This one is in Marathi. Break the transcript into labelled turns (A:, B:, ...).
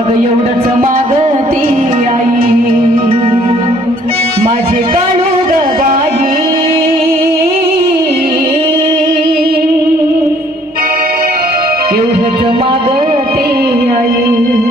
A: माग एवढंच मागती आई. माझे काळू ग बाई. एवढंच मागते आई.